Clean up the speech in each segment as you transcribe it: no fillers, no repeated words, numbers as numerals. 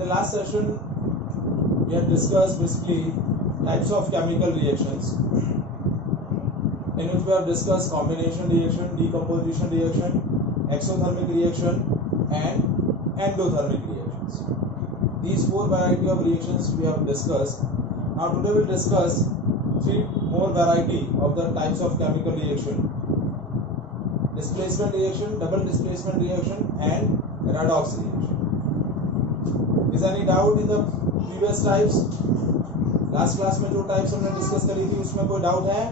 the last session, we have discussed basically types of chemical reactions, in which we have discussed combination reaction, decomposition reaction, exothermic reaction, and endothermic reactions. These four variety of reactions we have discussed. Now today we will discuss three more variety of the types of chemical reaction: displacement reaction, double displacement reaction, and redox reaction. Is any doubt in the previous types? Last class में जो types हमने discuss करी थी उसमें कोई doubt है?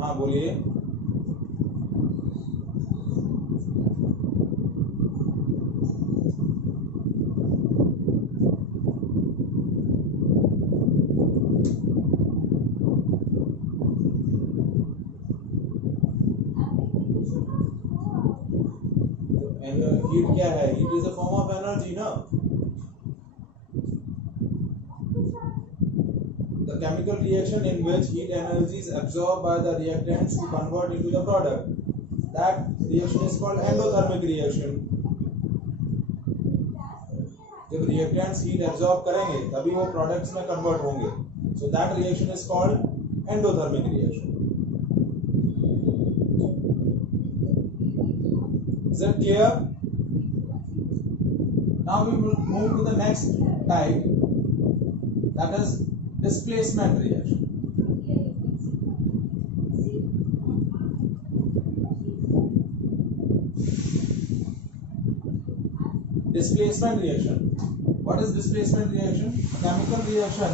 हाँ बोलिए. हीट क्या है? Heat is a form of energy ना. The chemical reaction in which heat energy is absorbed by the reactants to convert into the product, that reaction is called endothermic reaction. जब reactants heat absorb करेंगे तभी वो products में convert होंगे, so that reaction is called endothermic reaction. Is that clear? Now we will move to the next type, that is displacement reaction. Displacement reaction. What is displacement reaction? A chemical reaction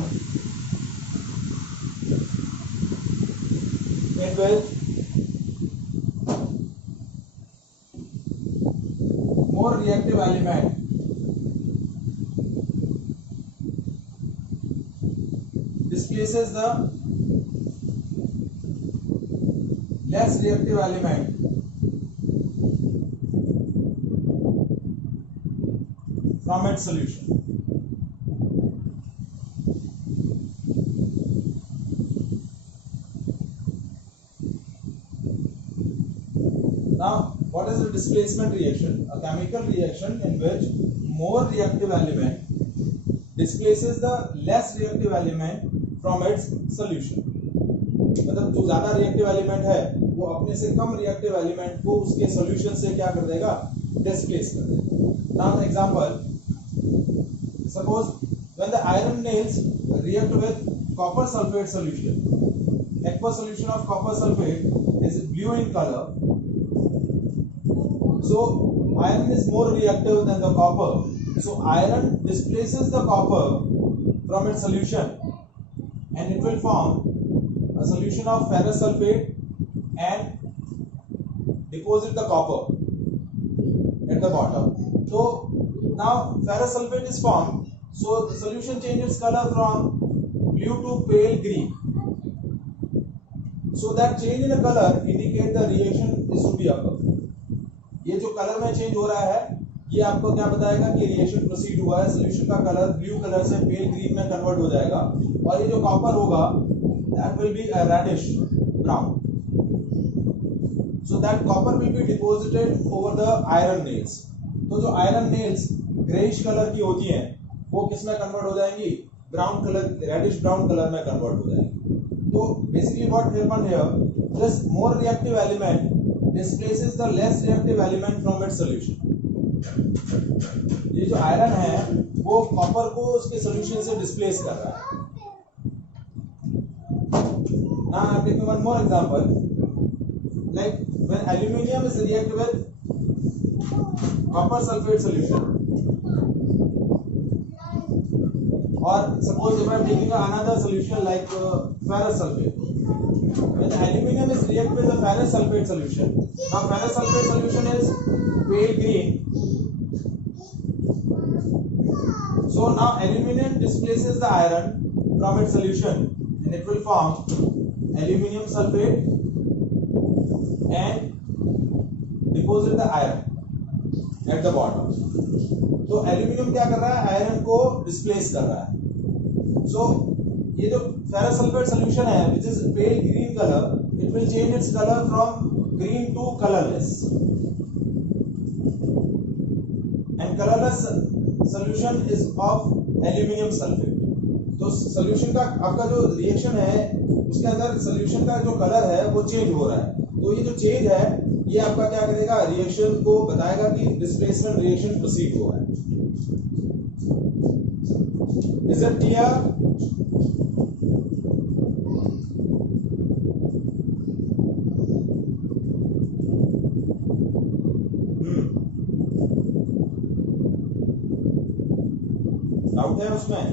in which more reactive element displaces the less reactive element from its solution. Now, what is a displacement reaction? A chemical reaction in which more reactive element displaces the less reactive element from its solution. मतलब जो ज्यादा reactive element है वो अपने से कम reactive element को उसके solution से क्या कर देगा? डिस्प्लेस कर देगा. Now example, suppose when the iron nails react with copper sulfate solution, aqueous solution of copper sulfate is blue in color, so iron is more reactive than the copper, so iron displaces the copper from its solution and it will form a solution of ferrous sulfate and deposit the copper at the bottom. So now ferrous sulfate is formed, so the solution changes color from blue to pale green. So that change in the color indicate the reaction is to be occur. ये जो colour में change हो रहा है ये आपको क्या बताएगा कि रिएक्शन प्रोसीड हुआ है. सॉल्यूशन का कलर ब्लू कलर से पेल ग्रीन में कन्वर्ट हो जाएगा और ये जो कॉपर होगा that will be a reddish brown. So that copper will be deposited over the iron nails. तो जो iron nails ग्रेइश कलर की होती हैं वो किस में कन्वर्ट हो जाएंगी? Brown colour, reddish brown colour में कन्वर्ट हो जाएंगी. तो basically what happened here, this more reactive element displaces the less reactive element from its solution. ये जो आयरन है वो कॉपर को उसके सॉल्यूशन से डिस्प्लेस कर रहा है. Now I am taking one more example, like when aluminium is react with copper sulfate solution, or suppose if I am taking another solution like ferrous sulfate. When the aluminium is react with the ferrous sulfate solution, now ferrous sulfate solution is pale green. So now aluminium displaces the iron from its solution and it will form aluminium sulfate and deposit the iron at the bottom. तो aluminium क्या कर रहा है? Iron को displace कर रहा है. सो ये जो फेरस सल्फेट सॉल्यूशन है which is pale green colour, it will change its colour from green to colourless, and colourless solution is of aluminium sulphate. तो सॉल्यूशन का आपका जो रिएक्शन है उसके अंदर सॉल्यूशन का जो कलर है वो चेंज हो रहा है। तो ये जो चेंज है ये आपका क्या करेगा, रिएक्शन को बताएगा कि डिस्प्लेसमेंट रिएक्शन प्रोसीड हो रहा है। Is it clear? डाउट है उसमें?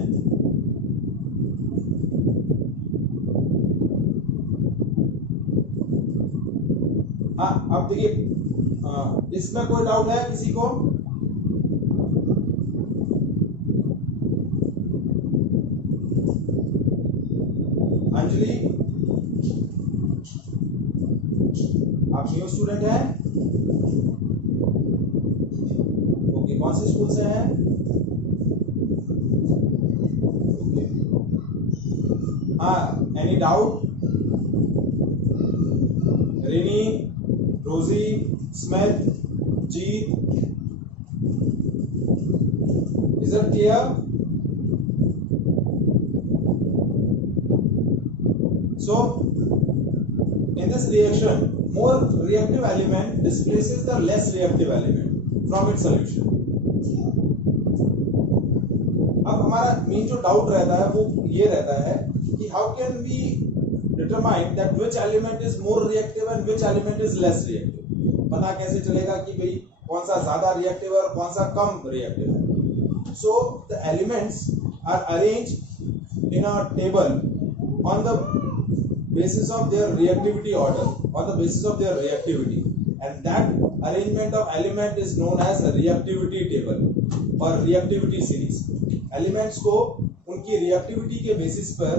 हाँ, अब देखिए इसमें कोई डाउट है किसी को? अंजलि, आप न्यू स्टूडेंट हैं? ओके, कौन से स्कूल से हैं? ओके, हाँ, any doubt? Renee, Rosie, Smith, Jeet, is it clear? So, in this reaction, more reactive element displaces the less reactive element from its solution. अब हमारा मेन जो डाउट रहता है वो ये रहता है कि how can we determine that which element is more reactive and which element is less reactive? पता कैसे चलेगा कि भाई कौन सा ज्यादा रिएक्टिव और कौन सा कम रिएक्टिव है? So the elements are arranged in a table on the basis of their reactivity order, on the basis of their reactivity, and that arrangement of element is known as a reactivity table or reactivity series. Elements को उनकी reactivity के basis पर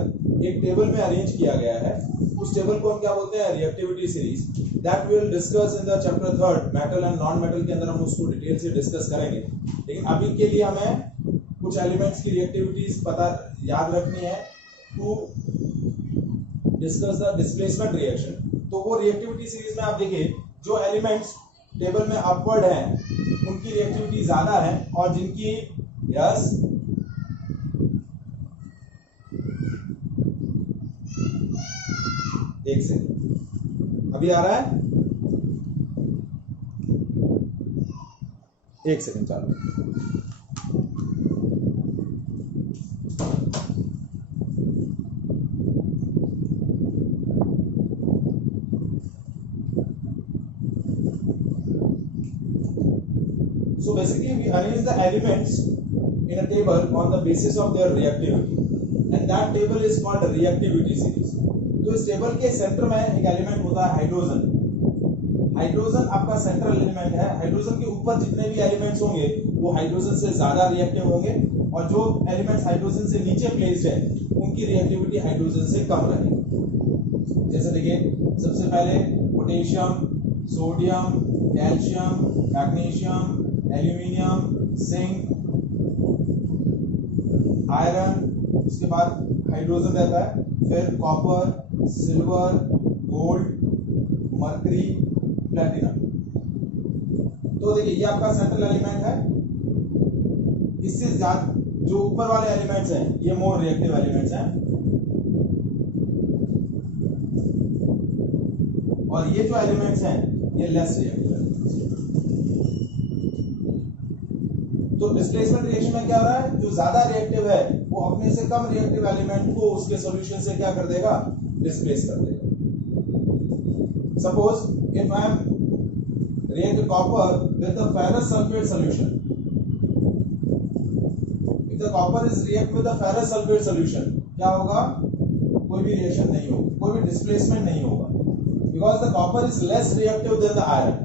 एक table में arrange किया गया है, उस टेबल को हम क्या बोलते हैं? reactivity series. That we will discuss in the chapter 3rd, metal and non-metal के अंदर हम उसको डिटेल से डिस्कस करेंगे। लेकिन अभी के लिए हमें कुछ एलिमेंट्स की रिएक्टिविटीज पता याद रखनी है to discuss the displacement reaction. तो वो रिएक्टिविटी सीरीज में आप देखिए जो एलिमेंट्स टेबल में अपवर्ड हैं उनकी रिएक्टिविटी ज्यादा है और जिनकी यस एक सेकंड अभी आ रहा है, एक सेकंड चालू। So basically we arrange the elements in a table on the basis of their reactivity and that table is called a reactivity series. तो इस टेबल के सेंटर में एक एलिमेंट होता है हाइड्रोजन। हाइड्रोजन आपका सेंट्रल एलिमेंट है। हाइड्रोजन के ऊपर जितने भी एलिमेंट्स होंगे वो हाइड्रोजन से ज्यादा रिएक्टिव होंगे और जो एलिमेंट्स हाइड्रोजन से नीचे प्लेस्ड है उनकी रिएक्टिविटी हाइड्रोजन से कम रहेगी। जैसे देखिए सबसे पहले potassium, sodium, calcium, magnesium, aluminium, zinc, iron, उसके बाद हाइड्रोजन रहता है, फिर copper, silver, gold, mercury, platinum. तो देखिए ये आपका सेंट्रल एलिमेंट है। इससे ज्यादा जो ऊपर वाले एलिमेंट्स हैं ये मोर रिएक्टिव एलिमेंट्स हैं और ये जो एलिमेंट्स हैं ये लेस रिएक्टिव एलिमेंट्स। तो डिस्प्लेसमेंट रिएक्शन में क्या हो रहा है, जो ज्यादा रिएक्टिव है वो अपने से कम रिएक्टिव एलिमेंट को उसके सॉल्यूशन से क्या कर देगा, डिस्प्लेस कर देगा। Suppose if I am react copper with the ferrous sulfate solution, if the copper is react with the ferrous sulfate solution क्या होगा, कोई भी रिएक्शन नहीं होगा, कोई भी डिस्प्लेसमेंट नहीं होगा, because the copper is less reactive than the iron.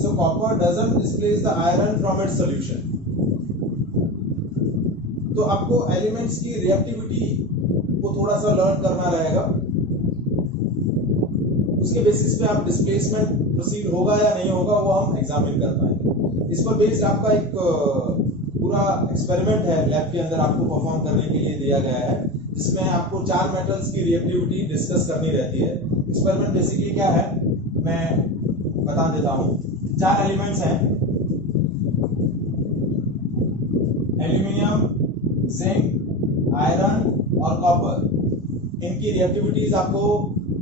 So copper doesn't displace the iron from its solution. तो आपको एलिमेंट्स की रिएक्टिविटी को थोड़ा सा लर्न करना रहेगा, उसके बेसिस पे आप डिस्प्लेसमेंट प्रोसीड होगा या नहीं होगा वो हम एग्जामिन कर पाएंगे। इस पर बेस्ड आपका एक पूरा एक्सपेरिमेंट है लैब के अंदर आपको परफॉर्म करने के लिए दिया गया है, जिसमें आपको 4 मेटल्स की रिएक्टिविटी डिस्कस करनी रहती है। एक्सपेरिमेंट बेसिकली क्या है मैं बता देता हूँ। 4 एलिमेंट्स हैं, एल्यूमिनियम, जिंक, आयरन और कॉपर। इनकी रिएक्टिविटीज आपको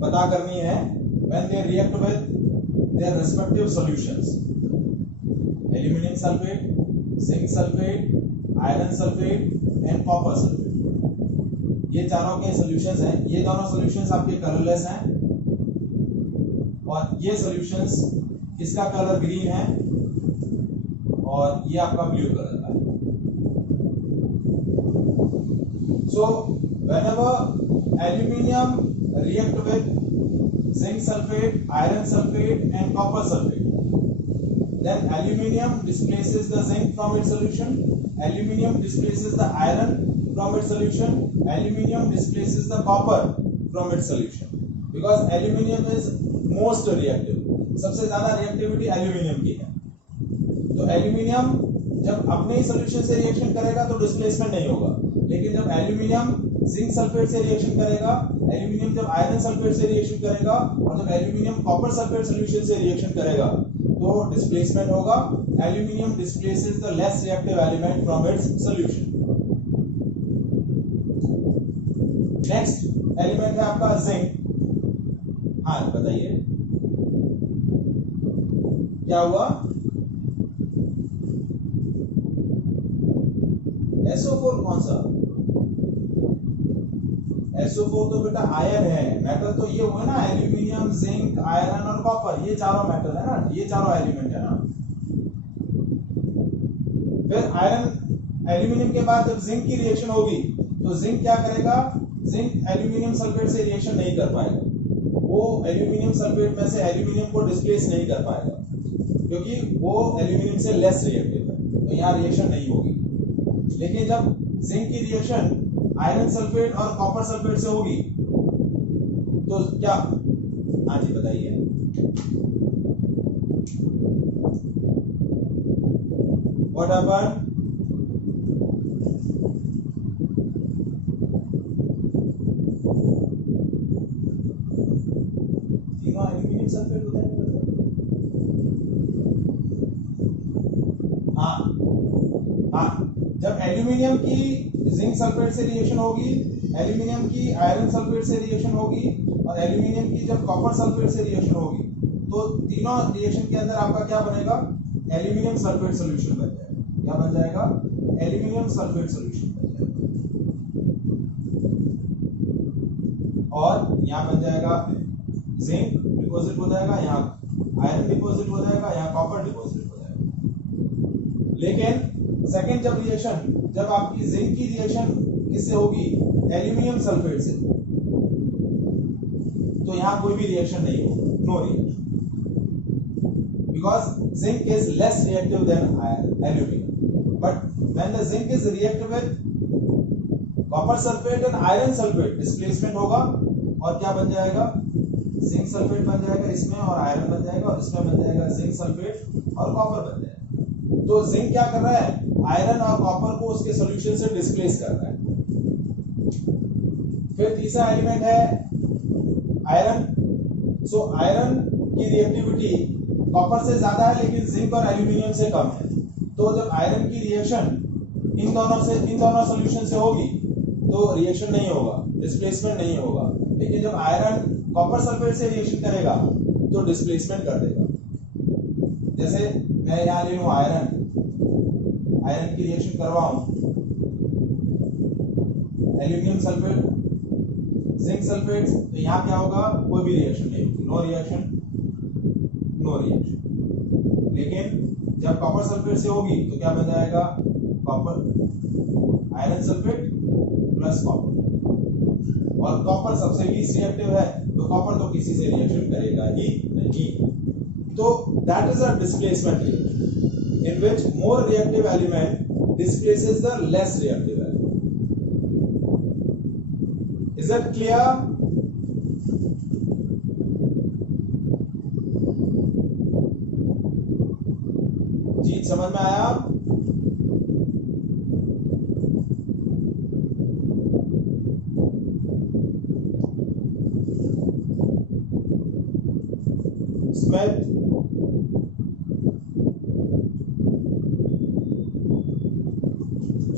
पता करनी है when they react with their respective solutions. Aluminium sulphate, zinc sulphate, iron sulphate and copper sulphate, ये चारों के सॉल्यूशंस हैं। ये दोनों सॉल्यूशंस आपके कलरलेस हैं और ये सॉल्यूशंस, इसका कलर ग्रीन है और ये आपका ब्लू कलर का है। So whenever aluminium react with zinc sulfate, iron sulfate and copper sulfate, then aluminium displaces the zinc from its solution, aluminium displaces the iron from its solution, aluminium displaces the copper from its solution, because aluminium is most reactive, सबसे ज्यादा reactivity aluminium की है। तो aluminium जब अपने ही solution से reaction करेगा तो डिस्प्लेसमेंट नहीं होगा, लेकिन जब एल्यूमिनियम जिंक सल्फेट से रिएक्शन करेगा, एल्यूमिनियम जब आयरन सल्फेट से रिएक्शन करेगा और जब एल्यूमिनियम कॉपर सल्फेट सॉल्यूशन से रिएक्शन करेगा तो डिस्प्लेसमेंट होगा। Aluminium displaces the less reactive element from its solution. Next element है आपका जिंक। हाँ बताइए क्या हुआ? SO4 कौन सा? SO4 तो बेटा आयन है। मेटल तो ये हुआ ना, एल्यूमिनियम, जिंक, आयरन और कॉपर, ये चारों मेटल है ना, ये चारों एलिमेंट है ना। फिर आयरन एल्यूमिनियम के बाद जब जिंक की रिएक्शन होगी तो जिंक क्या करेगा? जिंक एल्यूमिनियम सल्फेट से रिएक्शन नहीं कर पाएगा, वो एल्यूमिनियम सल्फेट में से एल्यूमिनियम को डिस्प्लेस नहीं कर पाएगा क्योंकि वो एल्यूमिनियम से लेस रिएक्टिव है, तो यहाँ रिएक्शन नहीं होगी। लेकिन जब जिंक की रिएक्शन आयरन सल्फेट और कॉपर सल्फेट से होगी तो क्या? हाँ जी बताइए। What happened? तीनों एल्यूमिनियम सल्फेट होते हैं। हाँ हाँ, जब एल्यूमिनियम की जिंक सल्फेट से रिएक्शन होगी, एल्यूमिनियम की आयरन सल्फेट से रिएक्शन होगी और एल्यूमिनियम की जब कॉपर सल्फेट से रिएक्शन होगी तो तीनों रिएक्शन के अंदर आपका क्या बनेगा? एल्यूमिनियम सल्फेट सॉल्यूशन बन जाएगा। क्या बन जाएगा? एल्यूमिनियम सल्फेट सॉल्यूशन बन जाएगा। और यहाँ बन जाएगा जिंक डिपॉजिट हो जाएगा, यहाँ आयरन डिपॉजिट हो जाएगा, यहाँ कॉपर डिपॉजिट हो जाएगा। लेकिन सेकेंड जब रिएक्शन, जब आपकी जिंक की रिएक्शन किससे होगी? एल्यूमिनियम सल्फेट से, तो यहां कोई भी रिएक्शन नहीं होगा, no reaction, because zinc is less reactive than aluminium. But when the zinc is reactive with copper sulphate and iron sulphate, displacement होगा और क्या बन जाएगा? जिंक सल्फेट बन जाएगा इसमें और आयरन बन जाएगा और इसमें बन जाएगा जिंक सल्फेट और कॉपर बन जाएगा। तो जिंक क्या कर रहा है? आयरन और कॉपर को उसके सॉल्यूशन से डिस्प्लेस कर रहा है। फिर तीसरा एलिमेंट है आयरन। सो आयरन की रिएक्टिविटी कॉपर से ज्यादा है लेकिन जिंक और एल्यूमिनियम से कम है। तो जब आयरन की रिएक्शन इन दोनों सॉल्यूशन से होगी तो रिएक्शन नहीं होगा, डिस्प्लेसमेंट नहीं होगा। लेकिन जब आयरन कॉपर सल्फेट से रिएक्शन करेगा तो डिस्प्लेसमेंट कर देगा। जैसे मैं यहाँ ले लूं आयरन की रिएक्शन करवाऊं, एल्यूमिनियम सल्फेट, जिंक सल्फेट, तो यहाँ क्या होगा? कोई भी रिएक्शन नहीं होगी, नो रिएक्शन, नो रिएक्शन। लेकिन जब कॉपर सल्फेट से होगी तो क्या बन जाएगा? Copper, iron sulphate plus copper, और कॉपर सबसे लीस्ट रिएक्टिव है तो कॉपर तो किसी से रिएक्शन करेगा ही नहीं। तो that is a displacement reaction in which more reactive element displaces the less reactive element. Is that clear? जी समझ में आया? Smith,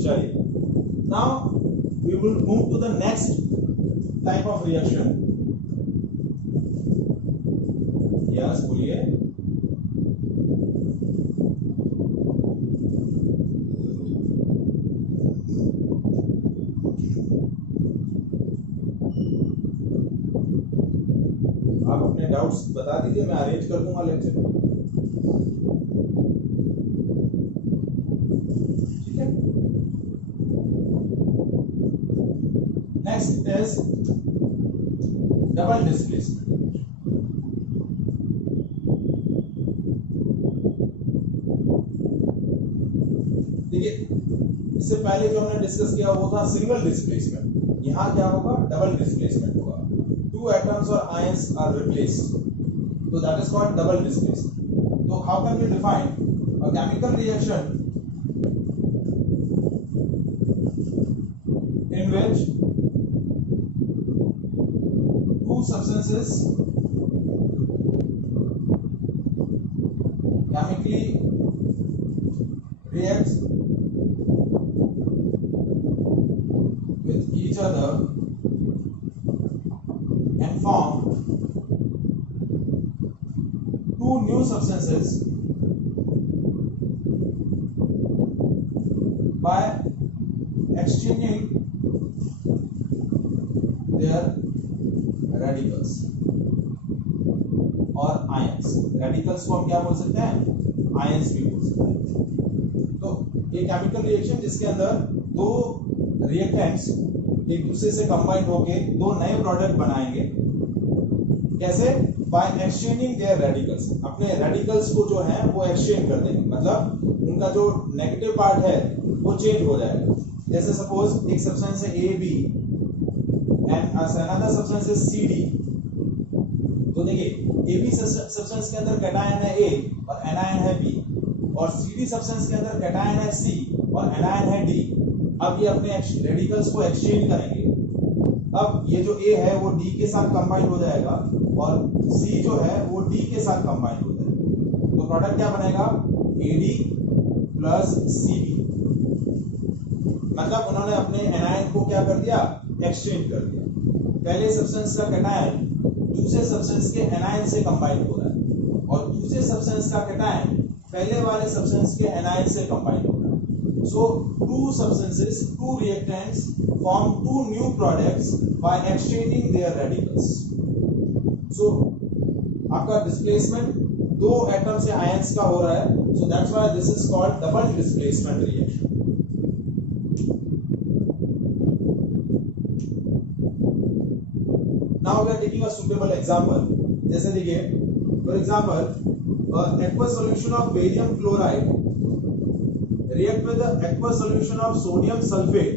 चलिए now we will move to the next type of reaction. Yes, बोलिए. आप अपने डाउट्स बता दीजिए, मैं अरेंज कर दूंगा लेक्चर. ठीक है. Next is double displacement. देखिए, इससे पहले जो हमने डिस्कस किया वो था सिंगल डिस्प्लेसमेंट. यहां क्या होगा? डबल डिस्प्लेसमेंट होगा. Two atoms or ions are replaced, so that is called double displacement. So how can we define a chemical reaction in which two substances chemically react with each other and form two new substances by exchanging their radicals or ions. Radicals को हम क्या बोल सकते हैं? Ions भी बोल सकते हैं. तो ये केमिकल रिएक्शन जिसके अंदर दो रिएक्टेंट्स एक दूसरे से कंबाइंड होके दो नए प्रोडक्ट बनाएंगे. कैसे? By exchanging their radicals. अपने रेडिकल्स को जो है वो एक्सचेंज कर देंगे, मतलब उनका जो नेगेटिव पार्ट है वो चेंज हो जाएगा. जैसे सपोज एक सब्सटेंस है A B and another substance है सी डी. तो देखिए, ए बी सब्सटेंस के अंदर कैटायन है ए और एनायन है बी, और सी डी सब्सटेंस के अंदर कैटायन है सी और एनायन है डी. अब ये अपने रेडिकल्स को एक्सचेंज करेंगे. अब ये जो ए है वो डी के साथ कंबाइन हो जाएगा और सी जो है वो डी के साथ कंबाइन हो जाएगा. तो प्रोडक्ट क्या बनेगा? AD plus CB. मतलब उन्होंने अपने एनायन को क्या कर दिया? एक्सचेंज कर दिया. पहले सब्सटेंस का कैटायन दूसरे सब्सटेंस के एनायन से कंबाइन हो रहा है और दूसरे सब्सटेंस का कैटायन पहले वाले सब्सटेंस के एनायन से कंबाइन हो रहा है. So two substances, two reactants form two new products by exchanging their radicals. So आपका displacement दो एटम से आयंस का हो रहा है. So that's why this is called double displacement reaction. Now we are taking a suitable example. जैसे देखिए, for example, aqueous solution of barium chloride react with the aqueous solution of sodium sulfate.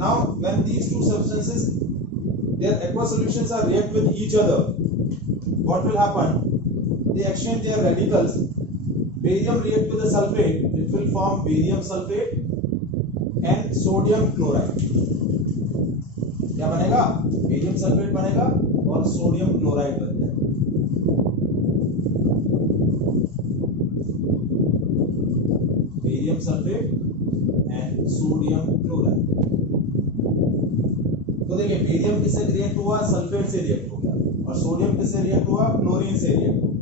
Now when these two substances, their aqueous solutions are react with each other, what will happen? They exchange their radicals. Barium react with the sulfate, it will form barium sulfate and sodium chloride. क्या बनेगा? barium sulfate बनेगा और sodium chloride बन जाएगा. barium sulfate and sodium chloride. तो देखिए, barium किससे react हुआ? सल्फेट से रिएक्ट हो गया. और सोडियम किससे रिएक्ट हुआ? क्लोरीन से रिएक्ट हुआ.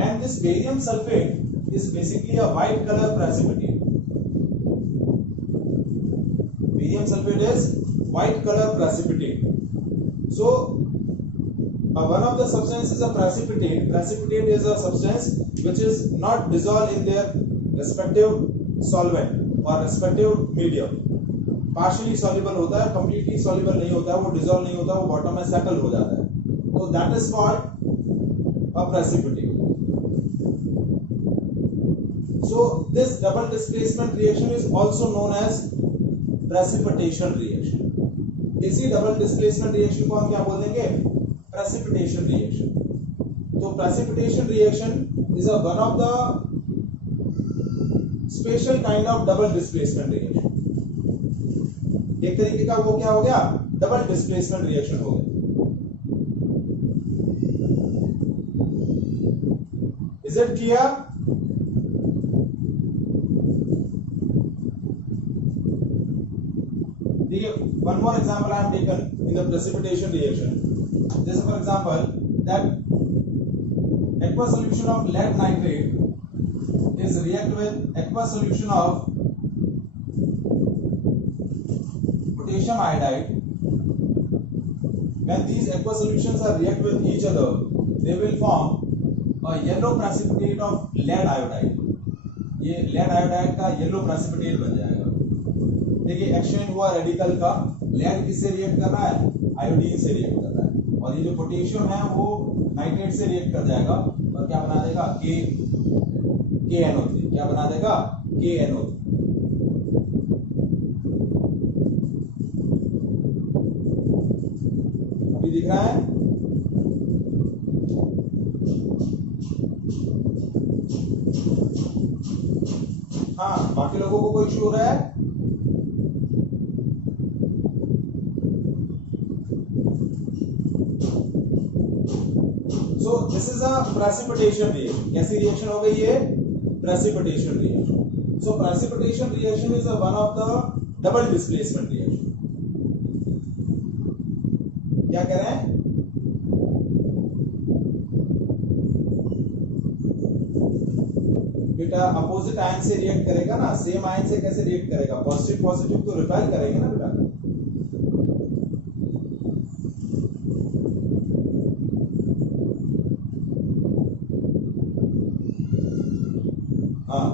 And this barium sulphate is basically a white colour precipitate. Barium sulphate is white colour precipitate. So one of the substances is a precipitate. Precipitate is a substance which is not dissolved in their respective solvent or respective medium. Partially soluble होता है, completely soluble नहीं होता है, वो dissolve नहीं होता, वो bottom में settle हो जाता है. So that is called a precipitate. So this double displacement reaction is also known as precipitation reaction. इसी double displacement reaction को हम क्या बोल देंगे? Precipitation reaction. So precipitation reaction is one of the special kind of double displacement reaction. एक तरीके का वो क्या हो गया? डबल डिस्प्लेसमेंट रिएक्शन हो गया। Is it clear? देखिए, one more example I am taken in the precipitation reaction. जैसे for example that aqueous solution of lead nitrate is react with aqueous solution of potassium iodide. When these aqueous solutions are react with each other, they will form a yellow precipitate of lead iodide. ये lead iodide का yellow precipitate बन जाएगा। देखिए, exchange हुआ radical का, lead किससे react कर रहा है? आयोडीन से रिएक्ट कर रहा है, और ये जो पोटेशियम है वो नाइट्रेट से रिएक्ट कर जाएगा और क्या बना देगा? KNO3। क्या बना देगा? KNO3। अभी दिख रहा है? हाँ, बाकी लोगों को कोई इश्यू हो रहा है? So this is a precipitation reaction. कैसी रिएक्शन हो गई ये? Precipitation reaction. So precipitation reaction is one of the double displacement reaction. क्या कह रहे हैं? बेटा अपोजिट आयन से रिएक्ट करेगा ना, सेम आयन से कैसे रिएक्ट करेगा? पॉजिटिव पॉजिटिव तो रिपेल करेंगे ना बेटा। हाँ,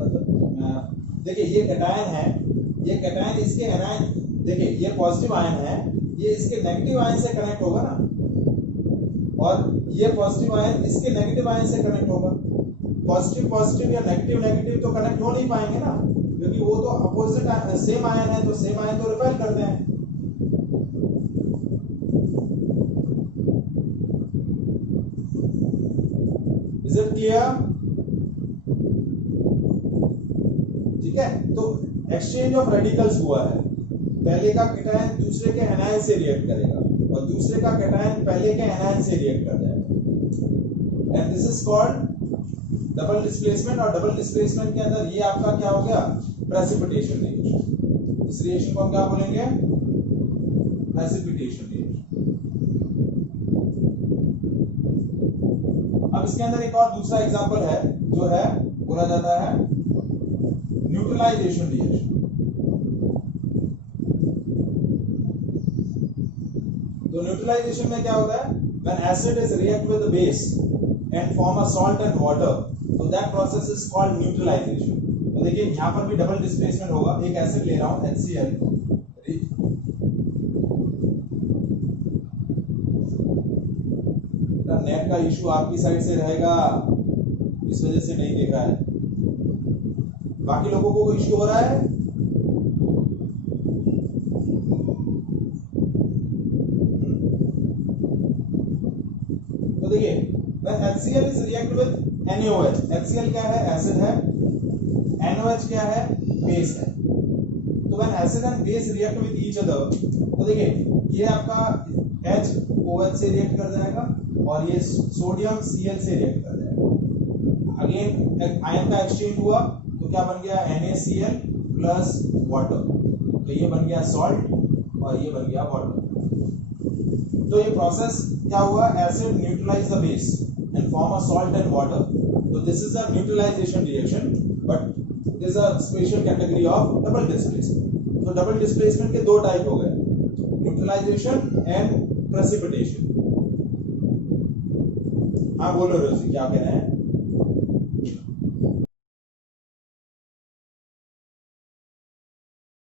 मतलब देखिए, ये कैटायन है, ये कैटायन इसके एनायन, देखिए ये पॉजिटिव आयन है, ये इसके नेगेटिव आयन से कनेक्ट होगा ना, और ये पॉजिटिव आयन इसके नेगेटिव आयन से कनेक्ट होगा। पॉजिटिव पॉजिटिव या नेगेटिव नेगेटिव तो कनेक्ट हो नहीं पाएंगे ना, क्योंकि वो तो अपोजिट सेम आयन है, तो सेम आयन तो रिपेल करते हैं। Is it clear? ठीक है, तो एक्सचेंज ऑफ रेडिकल्स हुआ है। पहले का कैटायन दूसरे के एनायन से रिएक्ट करेगा और दूसरे का कैटायन पहले के एनायन से रिएक्ट कर जाएगा, and this is called double displacement. और डबल डिस्प्लेसमेंट के अंदर ये आपका क्या हो गया? Precipitation reaction. इस रिएक्शन को हम क्या बोलेंगे? Precipitation reaction. अब इसके अंदर एक और दूसरा एग्जांपल है, जो है बोला जाता है न्यूट्रलाइजेशन रिएक्शन। तो न्यूट्रलाइजेशन में क्या होता है? When acid is react with the base and form a salt and water, so that process is called neutralization. तो देखिए, यहाँ पर भी डबल डिस्प्लेसमेंट होगा। एक एसिड ले रहा हूँ HCl, नेट का इशू आपकी साइड से रहेगा, इस वजह से नहीं दिख रहा है। बाकी लोगों को कोई इशू हो रहा है? तो देखिए, when HCl is react with NaOH, HCl क्या है? एसिड है, NaOH क्या है? बेस है। तो when acid and base react with each other, तो देखिए ये आपका HOH से रिएक्ट कर जाएगा और ये सोडियम Cl से रिएक्ट कर जाएगा। अगेन आयन का एक्सचेंज हुआ तो क्या बन गया? NaCl प्लस वाटर, तो ये बन गया सॉल्ट और ये बन गया वाटर। तो ये प्रोसेस क्या हुआ? Acid neutralise the base and form a salt and water. तो this is the neutralisation reaction, but this is a special category of double displacement. तो डबल डिस्प्लेसमेंट के दो टाइप हो गए, न्यूट्रलाइजेशन एंड प्रेसिपिटेशन। हाँ बोलो रोजी, क्या कह रहे हैं?